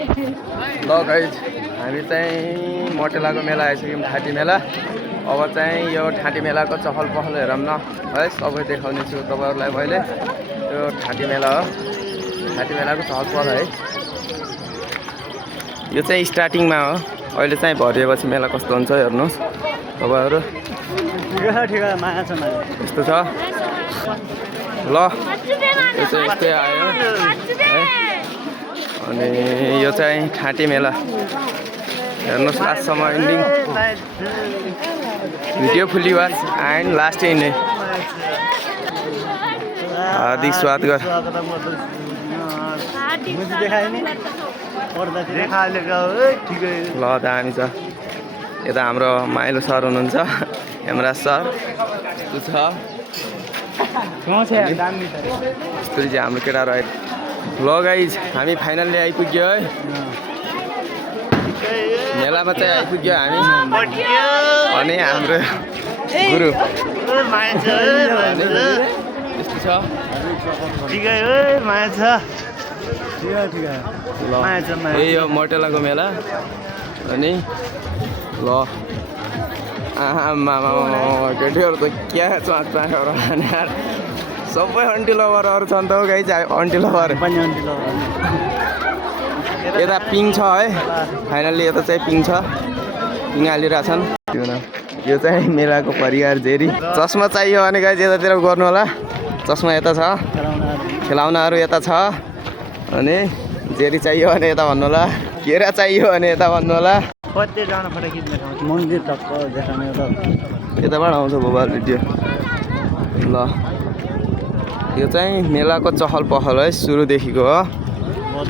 ल गाइज हामी चाहिँ मटेलाको मेला आइसक्यौँ, ठाँटी मेला। अब चाहिँ यो ठाँटी मेलाको चहल पहल हेरौँ न है, सबै देखाउने छु तपाईँहरूलाई मैले। यो ठाँटी मेला हो, ठाँटी मेलाको चहल पहल है। यो चाहिँ स्टार्टिङमा हो, अहिले चाहिँ भरिएपछि मेला कस्तो हुन्छ हेर्नुहोस् तपाईँहरू। यस्तो छ ल, यो चाहिँ यस्तै आयो है। अनि यो चाहिँ ठाँटी मेला हेर्नुहोस्, लास्टसम्म ending video fully watch and last ending. हार्दिक स्वागत। ल दामी छ। यता हाम्रो माइलो सर हुनुहुन्छ, हेमराज सर। यस्तो छ यस्तो चाहिँ हाम्रो केटाहरू आयो। ल गाइज हामी फाइनल्ली आइपुग्यो है, मेलामा चाहिँ आइपुग्यो हामी। अनि हाम्रो गुरु यस्तो छ। यही हो मटेलाको मेला। अनि ल आमा केटीहरू त क्या चाँचहरू सबै अन्टी लभरहरू छन् त हौ गाइज, अन्टी लभर। यता पिङ छ है, फाइनल्ली यता चाहिँ पिङ छ, पिङ हालिरहेछन्। यो चाहिँ मेलाको परिवार जेरी। चस्मा चाहियो भने गाइज यतातिर गर्नु होला, चस्मा यता छ, खेलाउनाहरू यता छ। अनि जेरी चाहियो भने यता भन्नु होला, केरा चाहियो भने यता भन्नु होला। यताबाट आउँछ बोबा भिडियो। ल यो चाहिँ मेलाको चहल पहल है, सुरुदेखिको हो।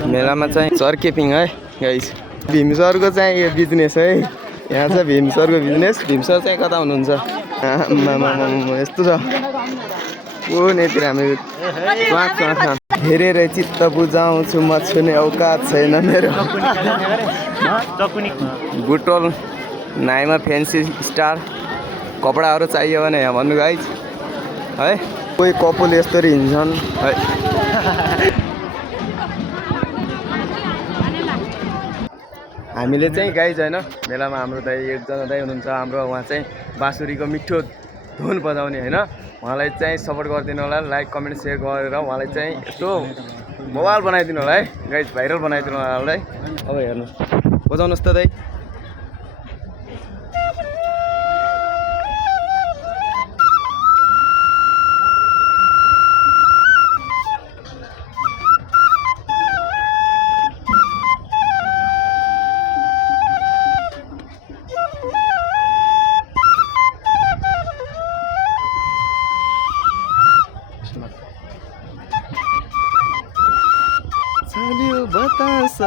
मेलामा चाहिँ चर्केपिङ है गाइस। भीम सरको चाहिँ यो बिजनेस है, यहाँ चाहिँ भीम सरको बिजनेस। भीम सर चाहिँ कता हुनुहुन्छ? यस्तो छ कुनैतिर हामी हेरेर चित्त बुझाउँछु, म छुने औकात छैन मेरो। बुटोल नाइमा फ्यान्सी स्टार कपडाहरू चाहियो भने यहाँ भन्नु गाइज है। कोही कपुल यस्तरी हिँड्छन् है। हामीले चाहिँ गाइज होइन, मेलामा हाम्रो दाइ एकजना दाइ हुनुहुन्छ हाम्रो, उहाँ चाहिँ बाँसुरीको मिठो धुन बजाउने होइन। उहाँलाई चाहिँ सपोर्ट गरिदिनु होला, लाइक कमेन्ट सेयर गरेर उहाँलाई चाहिँ यस्तो मोबाइल बनाइदिनु होला है गाइज, भाइरल बनाइदिनु होला उहाँलाई। अब हेर्नुहोस्, बजाउनुहोस् त दाइ। चल्यो बतास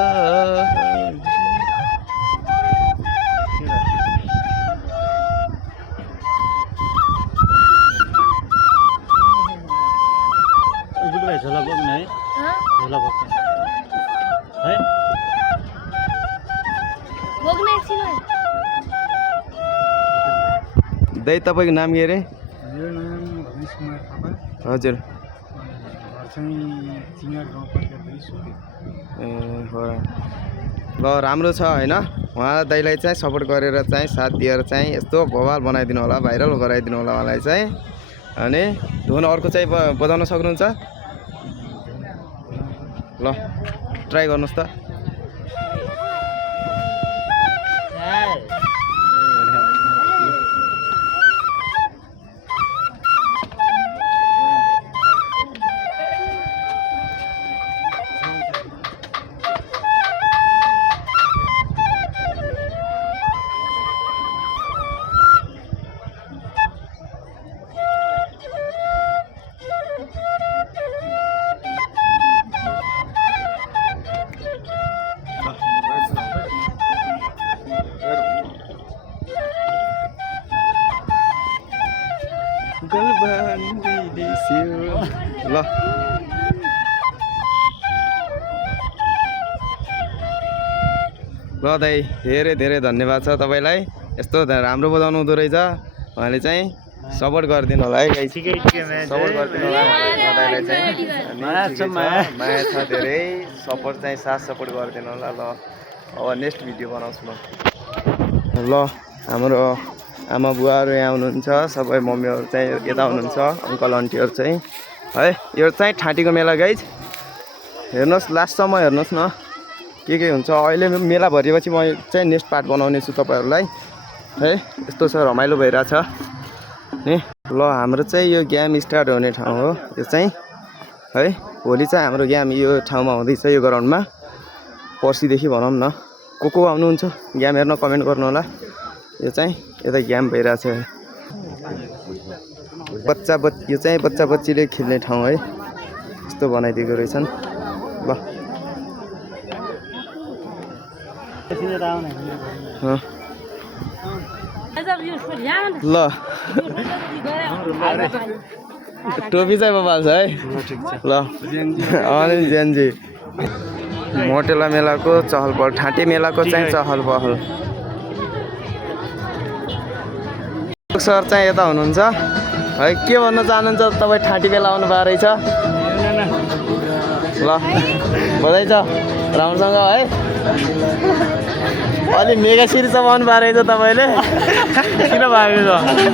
दाइ तपाईँको नाम के अरे? मेरो नाम रमेश कुमार थापा। हजुर। ए हो र। ल राम्रो छ होइन, उहाँ दाइलाई चाहिँ सपोर्ट गरेर चाहिँ साथ दिएर चाहिँ यस्तो बवाल बनाइदिनु होला, भाइरल गराइदिनु होला उहाँलाई चाहिँ। अनि धुन अर्को चाहिँ बजाउन सक्नुहुन्छ? ल ट्राई गर्नुहोस् त। ल ल दाइ धेरै धेरै धन्यवाद छ तपाईँलाई, यस्तो राम्रो बजाउनु हुँदो रहेछ उहाँले चाहिँ। सपोर्ट गरिदिनु होला है गाइस ठिकै ठिकै म्याच सपोर्ट गरिदिनु होला दाइलाई चाहिँ अनि ठिकै छ, माया छ धेरै सपोर्ट चाहिँ साथ सपोर्ट गरिदिनु होला ल अब नेक्स्ट भिडियो बनाउँछु म ल हाम्रो आमा बुवाहरू यहाँ हुनुहुन्छ सबै मम्मीहरू चाहिँ यता हुनुहुन्छ अङ्कल आन्टीहरू चाहिँ है यो चाहिँ ठाँटीको मेला गाइज हेर्नुहोस् लास्टसम्म हेर्नुहोस् न के हुन्छ अहिले मेला भरिएपछि म चाहिँ नेक्स्ट पार्ट बनाउने छु तपाईँहरूलाई है यस्तो छ रमाइलो भइरहेछ नि ल हाम्रो चाहिँ यो गेम स्टार्ट हुने ठाउँ हो यो चाहिँ है भोलि चाहिँ हाम्रो गेम यो ठाउँमा हुँदैछ यो ग्राउन्डमा पर्सिदेखि भनौँ न को आउनुहुन्छ गेम हेर्न कमेन्ट गर्नु होला यो चाहिँ यता गेम भइरहेछ यो चाहिँ बच्चा बच्चीले खेल्ने ठाउँ है यस्तो बनाइदिएको रहेछन् ल ल टोपी चाहिँ बबाल्छ है ल अनि जेन्जी मोटेला मेलाको चहल पहल ठाँटी मेलाको चाहिँ चहल पहल सर चाहिँ यता हुनुहुन्छ है के भन्न चाहनुहुन्छ तपाईँ ठाँटी मेला आउनु भएको रहेछ ल बधाई छ राम्रोसँग है अलि मेगा सिरिज आउनु भएको रहेछ तपाईँले किन भएको छ